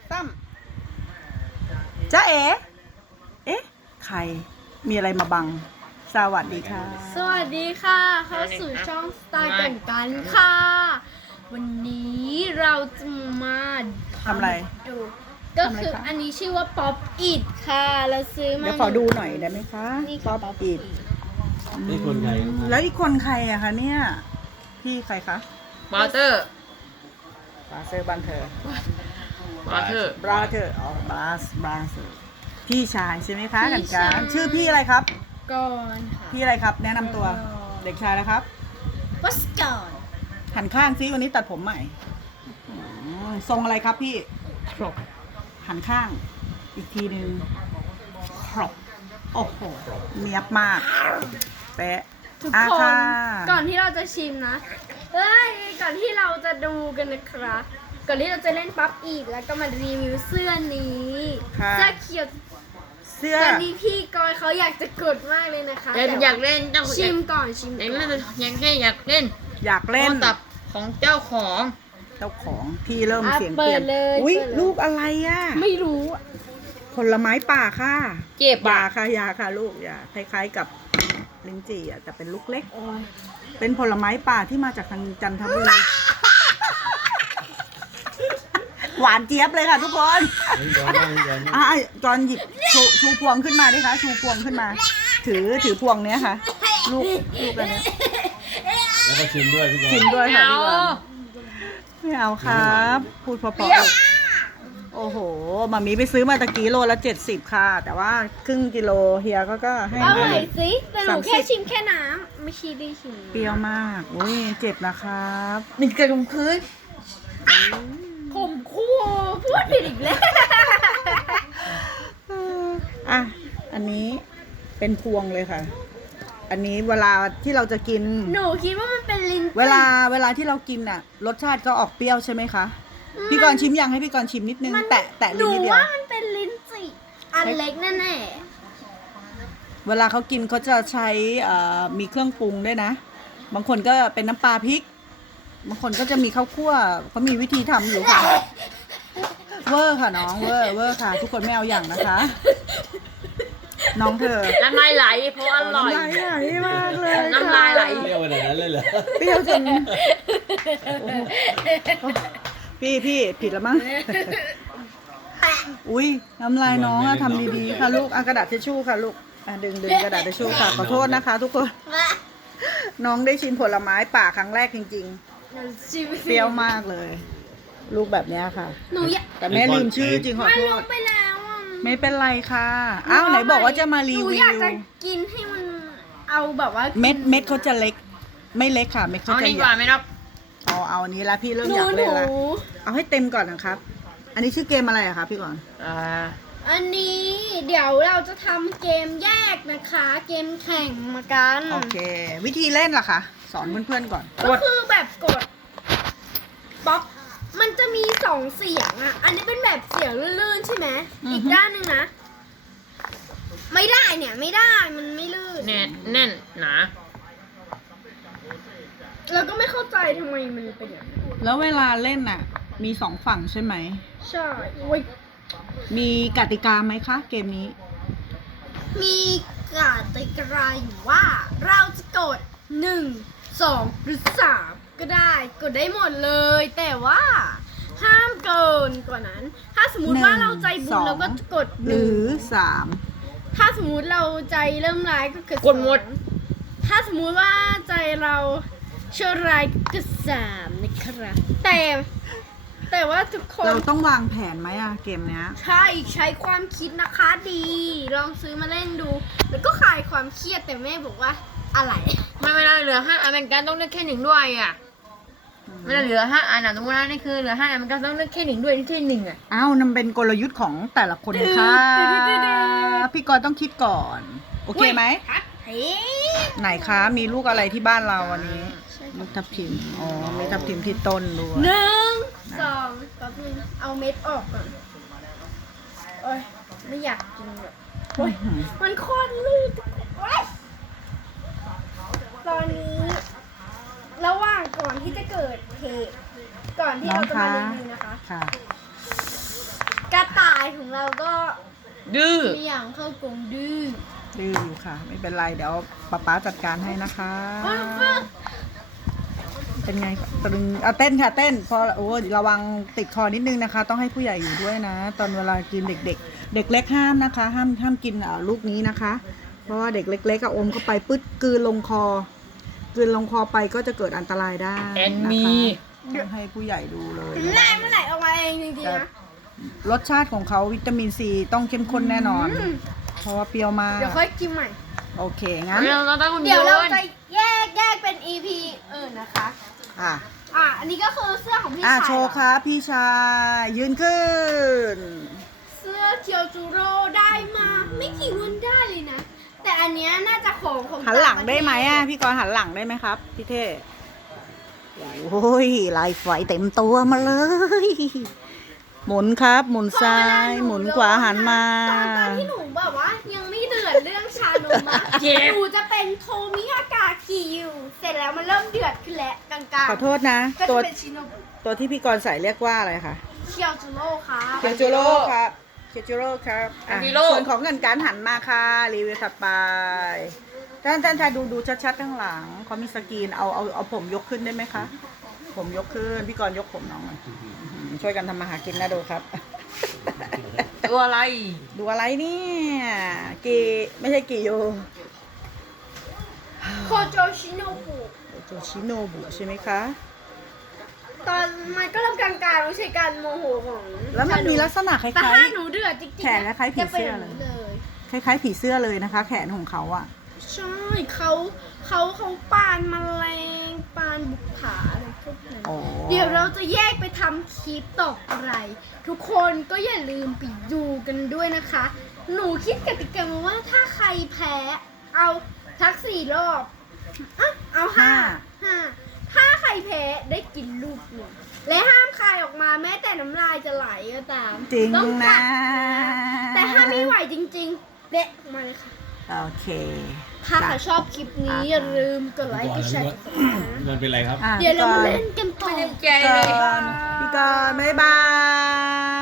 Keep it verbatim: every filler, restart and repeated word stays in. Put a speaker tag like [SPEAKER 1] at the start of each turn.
[SPEAKER 1] ตั้มจ้าเอ๋เอ๊ะใครมีอะไรมาบังสวัสดีค่ะ
[SPEAKER 2] สวัสดีค่ะเข้าสู่ช่องสไตล์แต่งกันค่ะ วันนี้เราจะมา
[SPEAKER 1] ทำอะไร
[SPEAKER 2] ดูก็คือ
[SPEAKER 1] ทำอะไรคะ
[SPEAKER 2] อันนี้ชื่อว่าป๊อปอิดค่ะเราซื้อมา
[SPEAKER 1] เดี๋ยวขอดูหน่อยได้ไหมคะ
[SPEAKER 2] นี่
[SPEAKER 1] ป๊
[SPEAKER 2] ค่ะ
[SPEAKER 1] อปอิด
[SPEAKER 3] นี่คนไทยครับ
[SPEAKER 1] แล้วอีกคนใครอะคะเนี่ยพี่ใครคะ
[SPEAKER 4] บาร์เตอร์
[SPEAKER 1] บราเซอร์บันเธอบ
[SPEAKER 4] าร์เตอร์
[SPEAKER 1] บราเธอร์อ๋อบราสบราเซอร์พี่ชายใช่ไหมคะกันการชื่อพี่อะไรครับ
[SPEAKER 2] ก่อนค่ะ
[SPEAKER 1] พี่อะไรครับ แนะนำตัวเด็กชายนะครับ
[SPEAKER 2] วัสก่อน
[SPEAKER 1] หันข้างซิวันนี้ตัดผมใหม่อืมทรงอะไรครับพี่ครบหันข้าง อีกทีหนึ่งครบโอ้โหเนียบมากแปะ
[SPEAKER 2] ทุก
[SPEAKER 1] อ่ะ
[SPEAKER 2] คน
[SPEAKER 1] ค่ะ
[SPEAKER 2] ก่อนที่เราจะชิมนะเอ้ยก่อนที่เราจะดูกันนะครับก่อนที่เราจะเล่นป๊อปอิดแล้วก็มารีวิวเสื้อนี้
[SPEAKER 1] ค่ะ
[SPEAKER 2] เสื้อเขียว
[SPEAKER 1] เสื้อ
[SPEAKER 2] ตอนนี้พี่กอยเขาอยากจะกดมากเลยนะคะ
[SPEAKER 4] อยาก
[SPEAKER 2] แต่
[SPEAKER 4] อยากเล่นเจ้า
[SPEAKER 2] ชิมก่อนชิม
[SPEAKER 4] อยาก
[SPEAKER 2] ก่อ
[SPEAKER 4] เล่
[SPEAKER 2] น
[SPEAKER 4] นอยากเล่นอยากเล่น
[SPEAKER 1] อยากเล่น
[SPEAKER 4] โทรศัพท์ของเจ้าของ
[SPEAKER 1] เจ้าของพี่เริ่ม
[SPEAKER 2] อ่ะ
[SPEAKER 1] เสียงเป
[SPEAKER 2] เปิ
[SPEAKER 1] ลี่ย
[SPEAKER 2] ด
[SPEAKER 1] น
[SPEAKER 2] เลย
[SPEAKER 1] อุ้ย
[SPEAKER 2] เปิดเลย
[SPEAKER 1] ลูกอะไรอ่ะ
[SPEAKER 2] ไม่รู้อะ
[SPEAKER 1] ผลไม้ป่าค่ะ
[SPEAKER 4] เจ็บ
[SPEAKER 1] ยา
[SPEAKER 4] อ่ะ
[SPEAKER 1] ค่ะยาค่ะลูกยาคล้ายๆกับลิ้นจี่อ่ะแต่เป็นลูกเล็ก
[SPEAKER 2] โอ้ย
[SPEAKER 1] เป็นผลไม้ป่าที่มาจากทางจันทบุรี หวานเจี๊ยบเลยค่ะทุกคน
[SPEAKER 3] นี่ย้อนบ้างนี่ย้อนบ้าง
[SPEAKER 1] อ่ะจอนหยิบชูชูพวงขึ้นมาดิคะชูพวงขึ้นมา ถือถือพวงเนี้ยค่ะ ลูกลูกอะไรนะ
[SPEAKER 3] แล้วก็ชิมด้วยพี่กร
[SPEAKER 1] ชิม
[SPEAKER 3] ณ์
[SPEAKER 1] ด้วยค่ะ
[SPEAKER 4] เอา
[SPEAKER 1] พี่กรณ์ไม่เอาครับ พูดเพราะๆลูกโอ้โหมามีไปซื้อมาตะกี้โลละเจ็ดสิบค่ะ แต่ว่าครึ่งกิโลเฮียก็ก็ให้
[SPEAKER 2] อ
[SPEAKER 1] มา
[SPEAKER 2] ร่อยสิแต่หนู
[SPEAKER 1] สามสิบ
[SPEAKER 2] แค่ชิมแค่น้ำไม่ชีได้ชิม
[SPEAKER 1] เปรี้ยวมากอุ้ยเจ็บนะครับ
[SPEAKER 4] นี่กระดุมพื้น
[SPEAKER 2] ผมคู่พูดผิดอีกแล้ว
[SPEAKER 1] เอออ่ะอันนี้เป็นพวงเลยค่ะ อันนี้เวลาที่เราจะกิน
[SPEAKER 2] หนูคิดว่ามันเป็นลิ้น
[SPEAKER 1] เวลาเวลาที่เรากินน่ะ รสชาติก็ออกเปรี้ยวใช่ไหมคะพี่กรณ์ชิมยังให้พี่กรณ์ชิมนิดนึง
[SPEAKER 2] มัน
[SPEAKER 1] แตะแตะ
[SPEAKER 2] ห
[SPEAKER 1] ลิ้
[SPEAKER 2] นู
[SPEAKER 1] นนิดเดียว
[SPEAKER 2] ว่ามันเป็นลิ้นจี่อันเล็กแน่
[SPEAKER 1] เวลาเขากินเขาจะใช้เอ่อมีเครื่องปรุงด้วยนะ บางคนก็เป็นน้ำปลาพริก บางคนก็จะมีข้าวคั่วเขามีวิธีทำอยู่ค่ะ เวอร์ค่ะน้องเวอร์เวอร์ค่ะ ทุกคนไม่เอาอย่างนะคะ น้องเธอ
[SPEAKER 4] น้ำลายไหลเพราะอร่อย
[SPEAKER 1] น้ำลายไหลมากเลย
[SPEAKER 4] น้ำลายไหล
[SPEAKER 3] เปรี้ยวขนาดนั้นเลยเหรอ
[SPEAKER 1] เปรี้ยวจนโอ้โหพี่พี่ผิดแล้วมั้ง อุ้ยน้ำลายน้องอะทำดีๆค่ะลูกอ่ะกระดาษทิชชู่ค่ะลูกอ่ะดึงดึงกระดาษทิชชู่ค่ะขอโทษนะคะ ทุกคน
[SPEAKER 2] ๆ
[SPEAKER 1] น้องได้ชิมผลไม้ป่าครั้งแรกจริง
[SPEAKER 2] หนูชิม
[SPEAKER 1] ๆ เปรี้ยวมากเลย ลูกแบบเนี้ยค่ะ
[SPEAKER 2] หนูอยาก
[SPEAKER 1] แต่แม่ลืมชื่อจริงขอ
[SPEAKER 2] ไม่
[SPEAKER 1] โท
[SPEAKER 2] ล
[SPEAKER 1] ษ
[SPEAKER 2] งไปแล้วอ่ะ
[SPEAKER 1] ไม่เป็นไรค่ะ อ้าวไหนบอกว่าจะมารี
[SPEAKER 2] หนู
[SPEAKER 1] วิ
[SPEAKER 2] อยาก
[SPEAKER 1] ว
[SPEAKER 2] จะกินให้มันเอาแบบว่า
[SPEAKER 1] เม็ดเม็ดเขาจะเล็ก ไม่เล็กค่ะ เม็ดเขา
[SPEAKER 4] เอา
[SPEAKER 1] จะ
[SPEAKER 4] ดี
[SPEAKER 1] ให
[SPEAKER 4] กว่า
[SPEAKER 1] ญ่
[SPEAKER 4] ไหมครับ
[SPEAKER 1] เอาเอาอันนี้แล้วพี่เริ่ม
[SPEAKER 2] หนู
[SPEAKER 1] อยาก
[SPEAKER 2] ห
[SPEAKER 1] เล่
[SPEAKER 2] นู
[SPEAKER 1] นละเอาให้เต็มก่อนนะครับ อันนี้ชื่อเกมอะไรอะคะพี่ก่อน
[SPEAKER 4] อ่า
[SPEAKER 2] อันนี้เดี๋ยวเราจะทำเกมแยกนะคะ เกมแข่งมากัน
[SPEAKER 1] โอเค วิธีเล่นล่ะคะสอนเพื่อนๆก่อน
[SPEAKER 2] ก็คือแบบกดป๊อปมันจะมีสองเสียงอ่ะ อันนี้เป็นแบบเสียงลื่นๆใช่ไหม
[SPEAKER 1] อือฮึ
[SPEAKER 2] อีกด้านหนึ่งนะ ไม่ได้เนี่ยไม่ได้มันไม่ลื่น
[SPEAKER 4] แน่นแน่นหนา
[SPEAKER 2] แล้วก็ไม่เข้าใจทำไมมันเป็นอย่างนั้น
[SPEAKER 1] แล้วเวลาเล่นน่ะ มีสองฝั่งใช่ไหม
[SPEAKER 2] ใช่โอ้ย
[SPEAKER 1] มีกติกาไหมคะ เกมนี้
[SPEAKER 2] มีกติกาอยู่ว่า เราจะกดหนึ่งสองหรือสามก็ได้ กดได้หมดเลย แต่ว่าห้ามเกินกว่านั้น ถ้าสมมุติว่า
[SPEAKER 1] หนึ่ง
[SPEAKER 2] เราใจบุ
[SPEAKER 1] ส
[SPEAKER 2] ญ
[SPEAKER 1] อง
[SPEAKER 2] เราก็กด
[SPEAKER 1] ห
[SPEAKER 2] ห
[SPEAKER 1] รื
[SPEAKER 2] นึ่ง
[SPEAKER 1] อสาม
[SPEAKER 2] ถ้าสมมุติเราใจเริ่มร้ายก็กด
[SPEAKER 4] กดหมด
[SPEAKER 2] สองถ้าสมมุติว่าใจเราชั่วร้ายก็กดสามนะครับแต่แต่ว่าทุกคน
[SPEAKER 1] เราต้องวางแผนไหมอะเกมเนี้ย
[SPEAKER 2] ใช่ใช้ความคิดนะคะดี ลองซื้อมาเล่นดู แล้วก็คลายความเครียดแต่แม่บอกว่าอะไร
[SPEAKER 4] ไม่ไม่ได้เหลือห้าอันเป็นการต้องเลือกแค่หนึ่งด้วยอ่ะไม่ได้เหลือห้าอันอ่ะสมมติว่านี่คือเหลือห้าอันเป็นการต้องเลือกแค่หนึ่งด้วยนี่ที่หนึ่งอ่ะ
[SPEAKER 1] อ้าวนั่นเป็นกลยุทธ์ของแต่ละคนค่ะ พี่กรณ์ต้องคิดก่อน โอเคไหม
[SPEAKER 2] ครับเฮ้
[SPEAKER 1] ไหนคะ มีลูกอะไรที่บ้านเราวันนี้ ลูกทับทิม อ๋อ มีทับทิมที่ต้นด้วย
[SPEAKER 2] หนึ่งสองแป๊บนึงเอาเม็ดออกก่อนโอ้ยไม่อยากกินแบบโอ้ยมันโคตรลื่นโอ๊ยตอนนี้ ระหว่างก่อนที่จะเกิดเหตุก่อนที่
[SPEAKER 1] น้อ
[SPEAKER 2] เรา
[SPEAKER 1] ง
[SPEAKER 2] จะ
[SPEAKER 1] คะ
[SPEAKER 2] มารีวิวนะคะ
[SPEAKER 1] ค่ะ
[SPEAKER 2] ของเราก็
[SPEAKER 4] ดื้อ
[SPEAKER 2] มีอย่างเข้ากรงดื้อ
[SPEAKER 1] ดื้ออยู่ค่ะ ไม่เป็นไรเดี๋ยวป๊าป๊าจัดการให้นะคะ เป็นไงตึงเอาเต้นค่ะเต้นพอโอ้ระวังติดคอนิดนึงนะคะ ต้องให้ผู้ใหญ่อยู่ด้วยนะ ตอนเวลากินเด็กๆ เด็กเล็กห้ามนะคะ ห้ามห้ามกินอ่าลูกนี้นะคะ เพราะว่าเด็กเล็กๆก็อมเข้าไปปึ๊ดกลืนลงคอกลืนลงคอไปก็จะเกิดอันตรายได้
[SPEAKER 4] แอน
[SPEAKER 1] นะ
[SPEAKER 4] มี
[SPEAKER 1] คะต้องให้ผู้ใหญ่ดูเลย
[SPEAKER 2] แม่เมื่อไหร่ออกมาเองจริงๆนะ
[SPEAKER 1] รสชาติของเขาวิตามินซีต้องเข้มข้นแน่นอน
[SPEAKER 2] อืม
[SPEAKER 1] เพราะว่าเปรี้ยวมาก
[SPEAKER 2] เดี๋ยวค่อยกินใหม่
[SPEAKER 1] โอเคงั้น
[SPEAKER 4] เราเราต้องหุ่น
[SPEAKER 2] เดี๋
[SPEAKER 4] ย
[SPEAKER 2] ยวน เรา
[SPEAKER 4] ต์
[SPEAKER 2] จะแยกแยกเป็น อี พี อื่นนะคะ
[SPEAKER 1] อ่ะ
[SPEAKER 2] อ่ะ อันนี้ก็คือเสื้อของพี่
[SPEAKER 1] อ่ะ
[SPEAKER 2] ชาย
[SPEAKER 1] โชว์ครับพี่ชายยืนขึ้น
[SPEAKER 2] เสื้อเคียวจูโร่ได้มาไม่กี่วันได้เลยนะ แต่อันเนี้ยน่าจะของของ
[SPEAKER 1] หันหลังได้ไหมอ่ะ
[SPEAKER 2] ต่างประเทศ
[SPEAKER 1] พี่กรณ์หันหลังได้ไหมครับ พี่เท่โอ้ยลายไฟเต็มตัวมาเลย หมุนครับ หมุนซ้าย หมุนขวาหันมา
[SPEAKER 2] ตอนตอนที่หนูแบบว่ายังไม่เดือดเรื่องชานมอะหนูจะเป็นโทมิฮากาคิอยู่เสร็จแล้วมันเริ่มเดือดขึ้นแล้วกลาง
[SPEAKER 1] ขอโทษนะ
[SPEAKER 2] ๆก็
[SPEAKER 1] ตัว
[SPEAKER 2] จะเป็นชิโนบุ
[SPEAKER 1] ตัวที่พี่กรณ์ใส่เรียกว่าอะไรคะ
[SPEAKER 2] เคียวจูโร่ครับ
[SPEAKER 1] เคียวจูโร่ครับเคียวจูโร่ครับอ่ะส่วนของเงินการหันมาค่ะ รีวิวถัดไปท่านท่านชายดูดูชัดๆข้างหลังเขามีสกรีนเอาเอาเอาผมยกขึ้นได้ไหมคะ ผมยกขึ้น พี่กรณ์ยกผมน้องหน่อยช่วยกันทำมาหากินนะดูครับ
[SPEAKER 4] ตัวอะไร
[SPEAKER 1] ดูอะไรเนี่ยกี่ไม่ใช่กี่โย
[SPEAKER 2] โคโจชิโนบุ
[SPEAKER 1] โจชิโนบุใช่ไหมคะ
[SPEAKER 2] ตอนมันก็เริ่มกลางๆไม่ใช่การโมโหของ
[SPEAKER 1] แล้วมันมีลักษณะคล้
[SPEAKER 2] แต่
[SPEAKER 1] าย
[SPEAKER 2] ถ้าหนูเดือดจริงๆ
[SPEAKER 1] แขนคล้ายๆผีเสื้อเลย
[SPEAKER 2] จะป็นางนี้เลย
[SPEAKER 1] ๆคล้ายๆผีเสื้อเลยนะคะ แขนของเขาอะ
[SPEAKER 2] ใช่เขาเขาเขาปานแมลงปานบุกผาอะไรพวกนั้น
[SPEAKER 1] โอ้
[SPEAKER 2] เดี๋ยวเราจะแยกไปทำคลิปต่อไปทุกคนก็อย่าลืมไปดูกันด้วยนะคะ หนูคิดกติกามาว่าถ้าใครแพ้ เอาทักสี่รอบอ่ะเอาห้าห้าถ้าใครแพ้ได้กินลูกหนึ่งและห้ามคายออกมาแม้แต่น้ำลายจะไหลก็ตาม
[SPEAKER 1] จริง
[SPEAKER 2] ต้องกั
[SPEAKER 1] นะ
[SPEAKER 2] ดแต่ถ้าไม่ไหวจริงๆเละออกมาเลยค่ะ
[SPEAKER 1] โอเค
[SPEAKER 2] ถ้าใครชอบคลิปนี้อย่าลืมกดไลค์กดแชร์กด Subscribe นะ
[SPEAKER 3] มันเป็นไรครับ
[SPEAKER 1] อ่ะ
[SPEAKER 2] เดี๋ยวเรามา
[SPEAKER 1] พี่
[SPEAKER 2] เล่นกันต่อ
[SPEAKER 4] ไม่เต็มใจ
[SPEAKER 1] ก
[SPEAKER 4] เลย
[SPEAKER 1] รณ์พี่กรณ์บ๊ายบาย